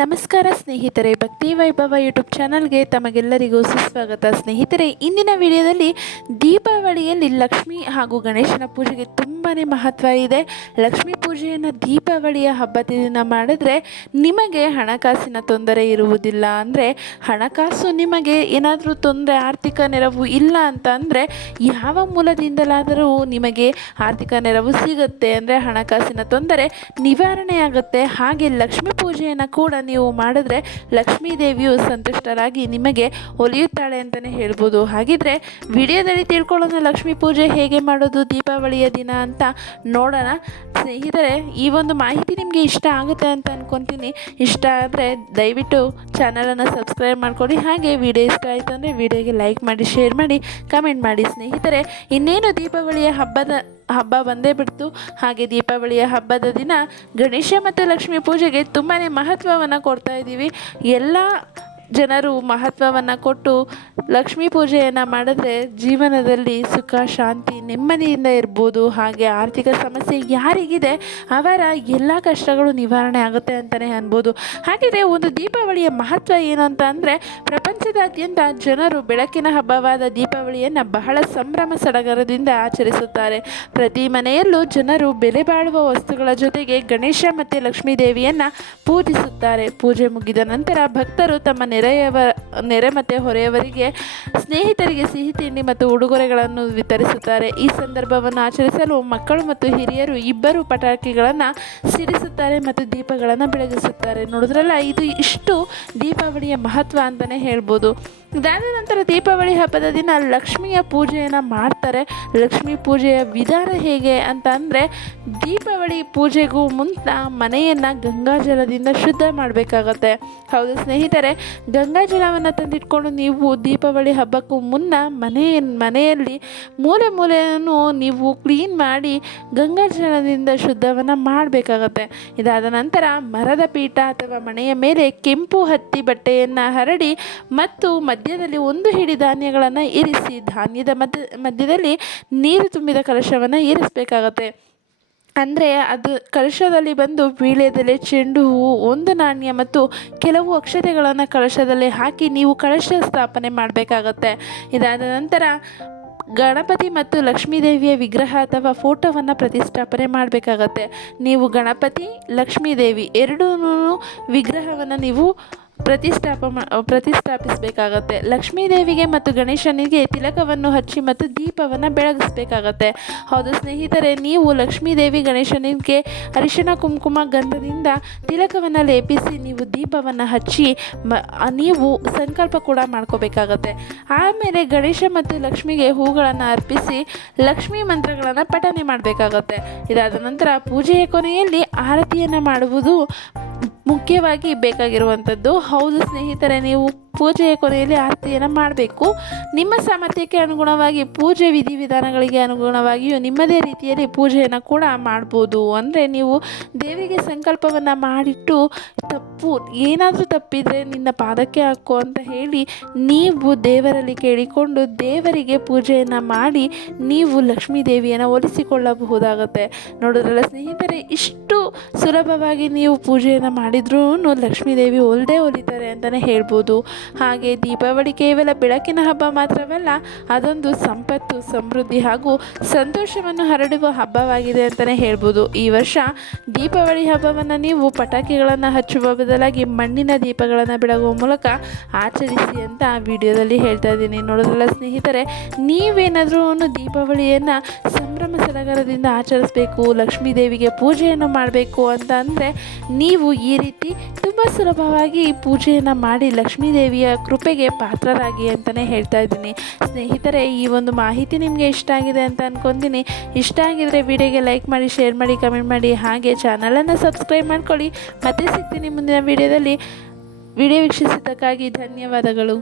ನಮಸ್ಕಾರ ಸ್ನೇಹಿತರೆ, ಭಕ್ತಿ ವೈಭವ ಯೂಟ್ಯೂಬ್ ಚಾನಲ್ಗೆ ತಮಗೆಲ್ಲರಿಗೂ ಸುಸ್ವಾಗತ. ಸ್ನೇಹಿತರೆ, ಇಂದಿನ ವಿಡಿಯೋದಲ್ಲಿ ದೀಪಾವಳಿಯಲ್ಲಿ ಲಕ್ಷ್ಮಿ ಹಾಗೂ ಗಣೇಶನ ಪೂಜೆಗೆ ತುಂಬಾ ಮಹತ್ವ ಇದೆ. ಲಕ್ಷ್ಮೀ ಪೂಜೆಯನ್ನು ದೀಪಾವಳಿಯ ಹಬ್ಬದ ದಿನ ಮಾಡಿದ್ರೆ ನಿಮಗೆ ಹಣಕಾಸಿನ ತೊಂದರೆ ಇರುವುದಿಲ್ಲ. ಅಂದರೆ ಹಣಕಾಸು ನಿಮಗೆ ಏನಾದರೂ ತೊಂದರೆ, ಆರ್ಥಿಕ ನೆರವು ಇಲ್ಲ ಅಂತ ಅಂದರೆ ಯಾವ ಮೂಲದಿಂದಲಾದರೂ ನಿಮಗೆ ಆರ್ಥಿಕ ನೆರವು ಸಿಗುತ್ತೆ. ಅಂದರೆ ಹಣಕಾಸಿನ ತೊಂದರೆ ನಿವಾರಣೆಯಾಗುತ್ತೆ. ಹಾಗೆ ಲಕ್ಷ್ಮೀ ಪೂಜೆಯನ್ನು ಕೂಡ ನೀವು ಮಾಡಿದ್ರೆ ಲಕ್ಷ್ಮೀ ದೇವಿಯು ಸಂತುಷ್ಟರಾಗಿ ನಿಮಗೆ ಒಲಿಯುತ್ತಾಳೆ ಅಂತಲೇ ಹೇಳ್ಬೋದು. ಹಾಗಿದ್ರೆ ವಿಡಿಯೋದಲ್ಲಿ ತಿಳ್ಕೊಳ್ಳೋಣ ಲಕ್ಷ್ಮೀ ಪೂಜೆ ಹೇಗೆ ಮಾಡೋದು, ದೀಪಾವಳಿಯ ದಿನ ಅಂತ ನೋಡೋಣ. ಸ್ನೇಹಿತರೆ, ಈ ಒಂದು ಮಾಹಿತಿ ನಿಮಗೆ ಇಷ್ಟ ಆಗುತ್ತೆ ಅಂತ ಅಂದ್ಕೊತೀನಿ ಇಷ್ಟ ಆದರೆ ದಯವಿಟ್ಟು ಚಾನಲನ್ನು ಸಬ್ಸ್ಕ್ರೈಬ್ ಮಾಡ್ಕೊಳ್ಳಿ. ಹಾಗೆ ವಿಡಿಯೋ ಇಷ್ಟ ಆಯಿತು ಅಂದರೆ ವಿಡಿಯೋಗೆ ಲೈಕ್ ಮಾಡಿ ಶೇರ್ ಮಾಡಿ ಕಮೆಂಟ್ ಮಾಡಿ. ಸ್ನೇಹಿತರೆ, ಇನ್ನೇನು ದೀಪಾವಳಿಯ ಹಬ್ಬದ ಹಬ್ಬ ಬಂದೇ ಬಿಡ್ತು. ಹಾಗೆ ದೀಪಾವಳಿಯ ಹಬ್ಬದ ದಿನ ಗಣೇಶ ಮತ್ತು ಲಕ್ಷ್ಮೀ ಪೂಜೆಗೆ ತುಂಬಾ ಮಹತ್ವವನ್ನು ಕೊಡ್ತಾ ಇದ್ದೀವಿ. ಎಲ್ಲ ಜನರು ಮಹತ್ವವನ್ನು ಕೊಟ್ಟು ಲಕ್ಷ್ಮೀ ಪೂಜೆಯನ್ನು ಮಾಡಿದ್ರೆ ಜೀವನದಲ್ಲಿ ಸುಖ, ಶಾಂತಿ, ನೆಮ್ಮದಿಯಿಂದ ಇರ್ಬೋದು. ಹಾಗೆ ಆರ್ಥಿಕ ಸಮಸ್ಯೆ ಯಾರಿಗಿದೆ, ಅವರ ಎಲ್ಲ ಕಷ್ಟಗಳು ನಿವಾರಣೆ ಆಗುತ್ತೆ ಅಂತಲೇ ಅನ್ಬೋದು. ಹಾಗೆಯೇ ಒಂದು ದೀಪಾವಳಿಯ ಮಹತ್ವ ಏನು ಅಂತ ಅಂದರೆ, ಪ್ರಪಂಚದಾದ್ಯಂತ ಜನರು ಬೆಳಕಿನ ಹಬ್ಬವಾದ ದೀಪಾವಳಿಯನ್ನು ಬಹಳ ಸಂಭ್ರಮ ಸಡಗರದಿಂದ ಆಚರಿಸುತ್ತಾರೆ. ಪ್ರತಿ ಮನೆಯಲ್ಲೂ ಜನರು ಬೆಲೆ ಬಾಳುವ ವಸ್ತುಗಳ ಜೊತೆಗೆ ಗಣೇಶ ಮತ್ತು ಲಕ್ಷ್ಮೀ ದೇವಿಯನ್ನು ಪೂಜಿಸುತ್ತಾರೆ. ಪೂಜೆ ಮುಗಿದ ನಂತರ ಭಕ್ತರು ತಮ್ಮ ನೆರೆಯವ, ನೆರೆ ಮತ್ತು ಹೊರೆಯವರಿಗೆ ಸ್ನೇಹಿತರಿಗೆ ಸಿಹಿ ತಿಂಡಿ ಮತ್ತು ಉಡುಗೊರೆಗಳನ್ನು ವಿತರಿಸುತ್ತಾರೆ. ಈ ಸಂದರ್ಭವನ್ನು ಆಚರಿಸಲು ಮಕ್ಕಳು ಮತ್ತು ಹಿರಿಯರು ಇಬ್ಬರು ಪಟಾಕಿಗಳನ್ನು ಸಿಡಿಸುತ್ತಾರೆ ಮತ್ತು ದೀಪಗಳನ್ನು ಬೆಳಗಿಸುತ್ತಾರೆ. ನೋಡಿದ್ರಲ್ಲ, ಇದು ಇಷ್ಟು ದೀಪಾವಳಿಯ ಮಹತ್ವ ಅಂತಲೇ ಹೇಳ್ಬೋದು. ಇದಾದ ನಂತರ ದೀಪಾವಳಿ ಹಬ್ಬದ ದಿನ ಲಕ್ಷ್ಮಿಯ ಪೂಜೆಯನ್ನು ಮಾಡ್ತಾರೆ. ಲಕ್ಷ್ಮೀ ಪೂಜೆಯ ವಿಧಾನ ಹೇಗೆ ಅಂತ ಅಂದರೆ ದೀಪಾವಳಿ ಪೂಜೆಗೂ ಮುನ್ನ ಮನೆಯನ್ನು ಗಂಗಾಜಲದಿಂದ ಶುದ್ಧ ಮಾಡಬೇಕಾಗತ್ತೆ. ಹೌದು ಸ್ನೇಹಿತರೆ ಗಂಗಾಜಲವನ್ನು ತಂದಿಟ್ಕೊಂಡು ನೀವು ದೀಪಾವಳಿ ಹಬ್ಬಕ್ಕೂ ಮುನ್ನ ಮನೆ, ಮನೆಯಲ್ಲಿ ಮೂಲೆ ಮೂಲೆಯನ್ನು ನೀವು ಕ್ಲೀನ್ ಮಾಡಿ ಗಂಗಾಜಲದಿಂದ ಶುದ್ಧವನ್ನು ಮಾಡಬೇಕಾಗತ್ತೆ. ಇದಾದ ನಂತರ ಮರದ ಪೀಠ ಅಥವಾ ಮನೆಯ ಮೇಲೆ ಕೆಂಪು ಹತ್ತಿ ಬಟ್ಟೆಯನ್ನು ಹರಡಿ ಮತ್ತು ಮಧ್ಯದಲ್ಲಿ ಒಂದು ಹಿಡಿ ಧಾನ್ಯಗಳನ್ನು ಇರಿಸಿ, ಧಾನ್ಯದ ಮಧ್ಯ, ಮಧ್ಯದಲ್ಲಿ ನೀರು ತುಂಬಿದ ಕಲಶವನ್ನು ಇರಿಸಬೇಕಾಗತ್ತೆ. ಅಂದರೆ ಅದು ಕಲಶದಲ್ಲಿ ಬಂದು ವೀಳ್ಯದೆಲೆ ಚೆಂಡು ಹೂವು, ಒಂದು ನಾಣ್ಯ ಮತ್ತು ಕೆಲವು ಅಕ್ಷತೆಗಳನ್ನು ಕಲಶದಲ್ಲಿ ಹಾಕಿ ನೀವು ಕಲಶ ಸ್ಥಾಪನೆ ಮಾಡಬೇಕಾಗತ್ತೆ. ಇದಾದ ನಂತರ ಗಣಪತಿ ಮತ್ತು ಲಕ್ಷ್ಮೀದೇವಿಯ ವಿಗ್ರಹ ಅಥವಾ ಫೋಟೋವನ್ನು ಪ್ರತಿಷ್ಠಾಪನೆ ಮಾಡಬೇಕಾಗತ್ತೆ. ನೀವು ಗಣಪತಿ, ಲಕ್ಷ್ಮೀದೇವಿ ಎರಡೂ ವಿಗ್ರಹವನ್ನು ನೀವು ಪ್ರತಿಷ್ಠಾಪ ಪ್ರತಿಷ್ಠಾಪಿಸಬೇಕಾಗತ್ತೆ. ಲಕ್ಷ್ಮೀದೇವಿಗೆ ಮತ್ತು ಗಣೇಶನಿಗೆ ತಿಲಕವನ್ನು ಹಚ್ಚಿ ಮತ್ತು ದೀಪವನ್ನು ಬೆಳಗಿಸ್ಬೇಕಾಗತ್ತೆ. ಹೌದು ಸ್ನೇಹಿತರೆ, ನೀವು ಲಕ್ಷ್ಮೀದೇವಿ ಗಣೇಶನಿಗೆ ಅರಿಶಿನ, ಕುಂಕುಮ, ಗಂಧದಿಂದ ತಿಲಕವನ್ನು ಲೇಪಿಸಿ, ನೀವು ದೀಪವನ್ನು ಹಚ್ಚಿ ಮ ನೀವು ಸಂಕಲ್ಪ ಕೂಡ ಮಾಡ್ಕೋಬೇಕಾಗತ್ತೆ. ಆಮೇಲೆ ಗಣೇಶ ಮತ್ತು ಲಕ್ಷ್ಮಿಗೆ ಹೂಗಳನ್ನು ಅರ್ಪಿಸಿ ಲಕ್ಷ್ಮೀ ಮಂತ್ರಗಳನ್ನು ಪಠನೆ ಮಾಡಬೇಕಾಗತ್ತೆ. ಇದಾದ ನಂತರ ಪೂಜೆಯ ಕೊನೆಯಲ್ಲಿ ಆರತಿಯನ್ನು ಮಾಡುವುದು ಮುಖ್ಯವಾಗಿ ಬೇಕಾಗಿರುವಂಥದ್ದು ಹೌದು ಸ್ನೇಹಿತರೆ ನೀವು ಪೂಜೆಯ ಕೊನೆಯಲ್ಲಿ ಆರತಿಯನ್ನು ಮಾಡಬೇಕು. ನಿಮ್ಮ ಸಾಮರ್ಥ್ಯಕ್ಕೆ ಅನುಗುಣವಾಗಿ ಪೂಜೆ ವಿಧಿವಿಧಾನಗಳಿಗೆ ಅನುಗುಣವಾಗಿಯೂ ನಿಮ್ಮದೇ ರೀತಿಯಲ್ಲಿ ಪೂಜೆಯನ್ನು ಕೂಡ ಮಾಡ್ಬೋದು. ಅಂದರೆ ನೀವು ದೇವರಿಗೆ ಸಂಕಲ್ಪವನ್ನು ಮಾಡಿಟ್ಟು ತಪ್ಪು, ಏನಾದರೂ ತಪ್ಪಿದರೆ ನಿನ್ನ ಪಾದಕ್ಕೆ ಹಾಕು ಅಂತ ಹೇಳಿ ನೀವು ದೇವರಲ್ಲಿ ಕೇಳಿಕೊಂಡು ದೇವರಿಗೆ ಪೂಜೆಯನ್ನು ಮಾಡಿ ನೀವು ಲಕ್ಷ್ಮೀ ದೇವಿಯನ್ನು ಒಲಿಸಿಕೊಳ್ಳಬಹುದಾಗುತ್ತೆ. ನೋಡೋದ್ರಲ್ಲ ಸ್ನೇಹಿತರೆ, ಇಷ್ಟು ಸುಲಭವಾಗಿ ನೀವು ಪೂಜೆಯನ್ನು ಮಾಡಿದ್ರೂ ಲಕ್ಷ್ಮೀ ದೇವಿ ಒಲ್ದೇ ಒಲಿತಾರೆ ಅಂತಲೇ ಹೇಳ್ಬೋದು. ಹಾಗೆ ದೀಪಾವಳಿ ಕೇವಲ ಬೆಳಕಿನ ಹಬ್ಬ ಮಾತ್ರವಲ್ಲ, ಅದೊಂದು ಸಂಪತ್ತು, ಸಮೃದ್ಧಿ ಹಾಗೂ ಸಂತೋಷವನ್ನು ಹರಡುವ ಹಬ್ಬವಾಗಿದೆ ಅಂತಲೇ ಹೇಳ್ಬೋದು. ಈ ವರ್ಷ ದೀಪಾವಳಿ ಹಬ್ಬವನ್ನು ನೀವು ಪಟಾಕಿಗಳನ್ನು ಹಚ್ಚುವ ಬದಲಾಗಿ ಮಣ್ಣಿನ ದೀಪಗಳನ್ನು ಬೆಳಗುವ ಮೂಲಕ ಆಚರಿಸಿ ಅಂತ ವಿಡಿಯೋದಲ್ಲಿ ಹೇಳ್ತಾ ಇದ್ದೀನಿ. ನೋಡೋದ್ರಲ್ಲ ಸ್ನೇಹಿತರೆ, ನೀವೇನಾದರೂ ಒಂದು ದೀಪಾವಳಿಯನ್ನು ಸಂಭ್ರಮ ಸಡಗರದಿಂದ ಆಚರಿಸಬೇಕು, ಲಕ್ಷ್ಮೀ ದೇವಿಗೆ ಪೂಜೆಯನ್ನು ಮಾಡಬೇಕು ಅಂತ ಅಂದರೆ, ನೀವು ಈ ರೀತಿ ತುಂಬ ಸುಲಭವಾಗಿ ಪೂಜೆಯನ್ನು ಮಾಡಿ ಲಕ್ಷ್ಮೀ ದೇವಿಯ ಕೃಪೆಗೆ ಪಾತ್ರರಾಗಿ ಅಂತಲೇ ಹೇಳ್ತಾ ಇದ್ದೀನಿ. ಸ್ನೇಹಿತರೆ, ಈ ಒಂದು ಮಾಹಿತಿ ನಿಮಗೆ ಇಷ್ಟ ಆಗಿದೆ ಅಂತ ಅಂದ್ಕೊತೀನಿ ಇಷ್ಟ ಆಗಿದರೆ ವಿಡಿಯೋಗೆ ಲೈಕ್ ಮಾಡಿ, ಶೇರ್ ಮಾಡಿ, ಕಮೆಂಟ್ ಮಾಡಿ. ಹಾಗೆ ಚಾನಲನ್ನು ಸಬ್ಸ್ಕ್ರೈಬ್ ಮಾಡ್ಕೊಳ್ಳಿ. ಮತ್ತೆ ಸಿಗ್ತೀನಿ ಮುಂದಿನ ವಿಡಿಯೋದಲ್ಲಿ. ವಿಡಿಯೋ ವೀಕ್ಷಿಸಿದ್ದಕ್ಕಾಗಿ ಧನ್ಯವಾದಗಳು.